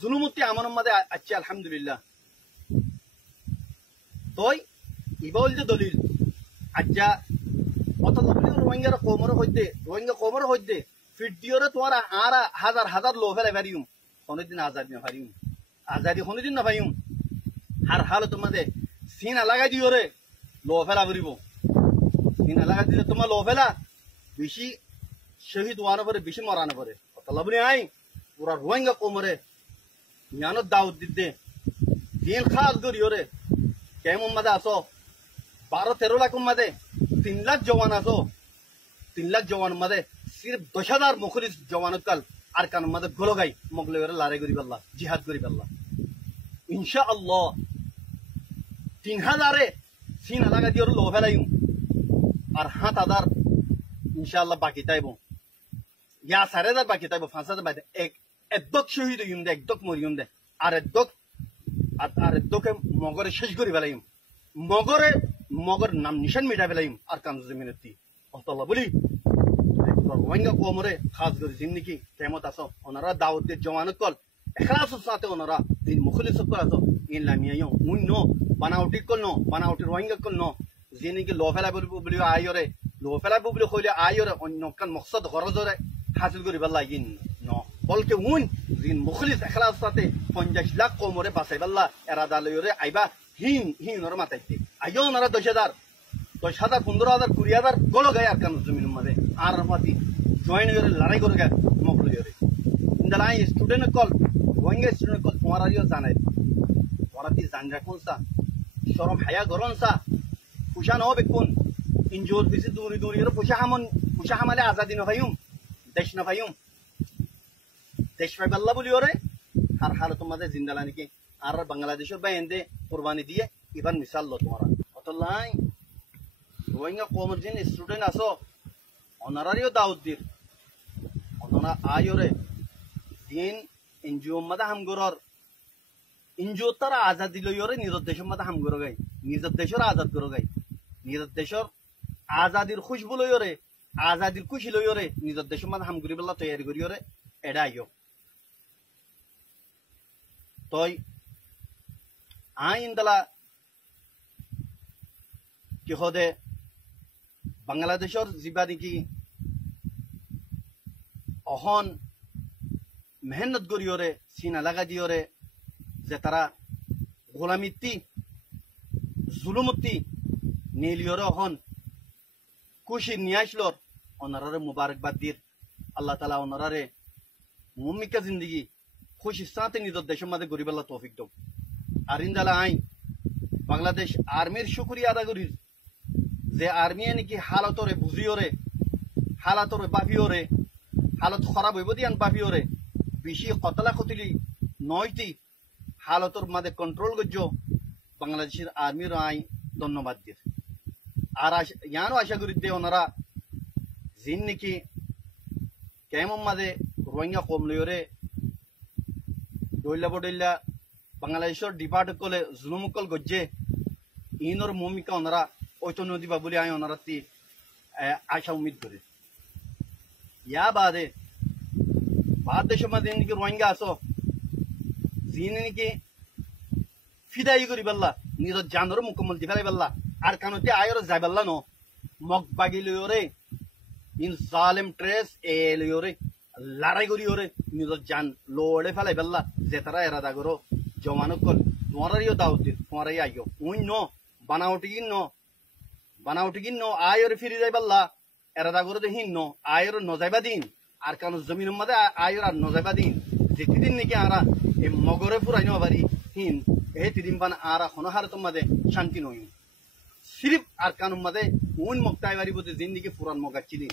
জুলুমতি আমার মধ্যে আছে আলহামদুলিল্লাহ তোই ইবল যে দলিল আজ্জা অত রোহিঙ্গার কোমর হইতে ফিডিওরে তোমার আর হাজার হাজার লো ফেলে পারিম কোনদিন আজাদি না পারিম আজাদি কোনদিন না পাইম আর হালত তোমাদের সিন লাগাই দিও রে লো ফেলা করিব সিন লাগাই দিলে তোমার লো ফেলা বেশি শহীদ ওয়ানো পরে বেশি মরানো পরে অত লাভনি আই পুরা রোহিঙ্গা কোমরে জ্ঞান দাউদ দিতে দিন খাস করিও রে কেমন মাদে আসো 12-13 লাখ মাদে 3 লাখ জওয়ান আসো 3 লাখ জওয়ান মাদে সির্ফ 10,000 মুখলিস জওয়ান কাল আর কান মাদে গলো গাই মগলে লড়াই করি আল্লাহ জিহাদ করি আল্লাহ ইনশাআল্লাহ 3,000 এ সিন লাগা দিও লো ফেলাইম আর 7,000 ইনশাআল্লাহ বাকি তাইবো ইয়া 4,000 বাকি তাইবো 5,000 বাকি একদক শহীদ হইম দে একদক মরিম দে আর একদকে মগরে শেষ করি ফেলাইম মগর নাম নিশান মিটা ফেলাইম আর কান জমিনতি অতল্লাহ বলি রোহিঙ্গা কোমরে খাস করে জিন্দিগি কেমত আসো ওনারা দাউদ দিয়ে জওয়ান কল এখলাসের সাথে ওনারা দিন মুখলিস কল আসো ইন লামিয়াও মুন নো বানাউটি কল নো বানাউটি রোহিঙ্গা কল নো জিনিগি লো ফেলা বলি আইরে লো ফেলা বলি কইলে আইরে অন্য কান মকসদ গরজরে হাসিল করি বেলা ইন নো বলকে উন দিন মুখলিস এখলাস সাথে 50 লাখ কোমরে বাসাই বেলা এরাদা লইরে আইবা হিন ওর মাথাইতে আইও ওনারা 10,000 15,000 20,000 গলো গায় আর কান জমিন মধ্যে আর পাতি জয়েন করে লড়াই করে গায় মকল করে ইন্দালাই স্টুডেন্ট কল রোহিঙ্গা স্টুডেন্ট কল তোমার আরিও জানাই ওরা কি জান রাখুন সা শরম হায়া গরন সা খুশা ন হবে কোন ইনজোর বেশি দূরি এর খুশা হামালে আজাদি না ভাইম দেশ না ভাইম দেশ ভাই আল্লাহ বলি ওরে আর হাল তোমাদের জিন্দালা নাকি আর বাংলাদেশের বাইন্দে কুরবানি দিয়ে ইবান মিসাল লো তোমারা অতলাই রোহিঙ্গা কোমর জিন স্টুডেন্ট আসো অনারারিও দাউদ দির অনরা আয়োরে দিন এনজিও মাদা হামগরর এনজিও তারা আজাদি লইরে নিজের দেশের মাদা হামগর গাই নিজের দেশের আজাদ করো গাই নিজের দেশের আজাদির খুশবু লইরে আজাদির খুশি লইরে নিজের দেশের মাদা হামগরি বেলা তৈরি করিরে এডা আইও তই আইন দালা কি হদে বাংলাদেশের যা নাকি অহন মেহনত করিওরে সিনা লাগা দিওরে যে তারা গোলামিত্তি জুলুমতি নীলিওরে অহন খুশি নিয়ে আসলোর ওনারে মুবারকবাদ দির আল্লাহ তালা ওনারে মুমিকা জিন্দগি খুশির সাথে নিজের দেশের মধ্যে গরিবাল্লা তৌফিক দো আর ইন্দালা আইন বাংলাদেশ আর্মির শুক্রিয়া আদা করি যে আর্মি নাকি হালতরে বুঝিওরে হালাতরে বাফিওরে হালত খারাপ হইব দিয়ান বাফিওরে বেশি কতলা কতলি নয়টি হালতর মাঝে কন্ট্রোল করছো বাংলাদেশের আর্মির আই ধন্যবাদ দিয়ে আর ইয়ানও আশা করি দে ওনারা জিন নাকি কেমন মাঝে রোহিঙ্গা কম লইরে ডইলা বডইলা বাংলাদেশের ডিপার্ট কলে জুলুমকল গজ্জে ইনর ভূমিকা ওনারা ঐত নদীবা বলে আই ওনারা আশা উম্মিদ করে ইয়া বাদে দেশের মধ্যে নাকি রোহিঙ্গা আসো যিনি নাকি ফিদাই করি পাল্লা নিজের জানর মুকম্মল দি ফেলাই পাল্লা আর কানতে আয়র যাই পাল্লা ন মগ বাগি লইরে ইন জালেম ট্রেস এ লইরে লড়াই করি ওরে নিজের জান লড়ে ফেলাই পাল্লা যে তারা এরাদা করো জমানক কল তোমারারিও দাউদ দিন তোমারাই আইও উই ন বানাউটি গিন ন আয়র ফিরি যাই পাল্লা এরাদা করে দেহিন ন আয়র নজাইবা দিন আর কারণ জমিন মধ্যে আয়র আর নজাইবা দিন যেদিন নাকি আরা এই মগরে ফুরাই ন পারি হিন এই তিদিন পান আরা হনহার তোমাদের শান্তি নই সিরিফ আর কানুন মাঝে উন মগতাই বাড়ি বলতে জিন্দিগি ফুরান মগাচ্ছি দিন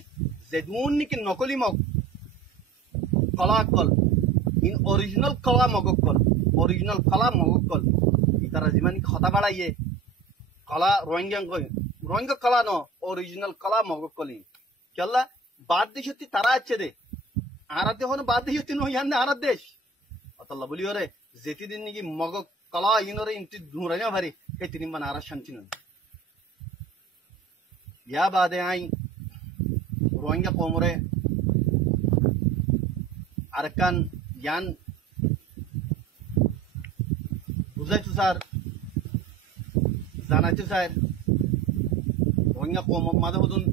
যে দুন নাকি নকলি মগ কলা কল ইন অরিজিনাল কলা মগক কল অরিজিনাল কলা মগক কল তারা যিমান কথা বাড়াইয়ে কলা রোহিঙ্গা কলা ন অরিজিনাল কলা মগক কলি কেল্লা বাদ দেশ হতি তারা আছে দে আরাত হন বাদ দেশ হতি নয়ান আরাত দেশ অতল্লা বলি ওরে যেতি দিন নাকি মগক কলা ইনরে ইনতি ধুরাই না ভারি সেই তিন মান আরা শান্তি নয় ইয়া বাদে আই রোহিঙ্গা কোমরে আরকান ইয়ান বুঝাইছো স্যার জানাইছো স্যার রোহিঙ্গা কম মাঝে হতুন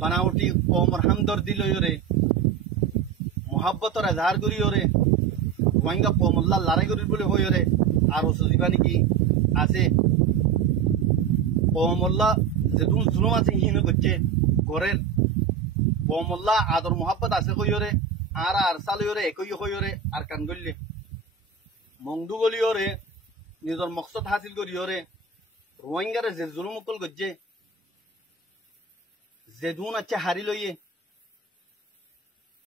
বানাউটি কমর হামদর্দি লইরে মোহাব্বতর এজাহার করিওরে রোহিঙ্গা কমল্লা লড়াই করির বলে হইরে আর ওসুদিবা নাকি আছে কমল্লা যেদুন জুলুম আছে হিনো করছে ঘরের কমল্লা আদর মোহাব্বত আছে কইরে আর সালইরে একই হইরে আর কান গললে মংদু গলিওরে নিজের মকসদ হাসিল করিওরে রোহিঙ্গারে যে জুলুম উকল করছে যেদুন আছে হারি লইয়ে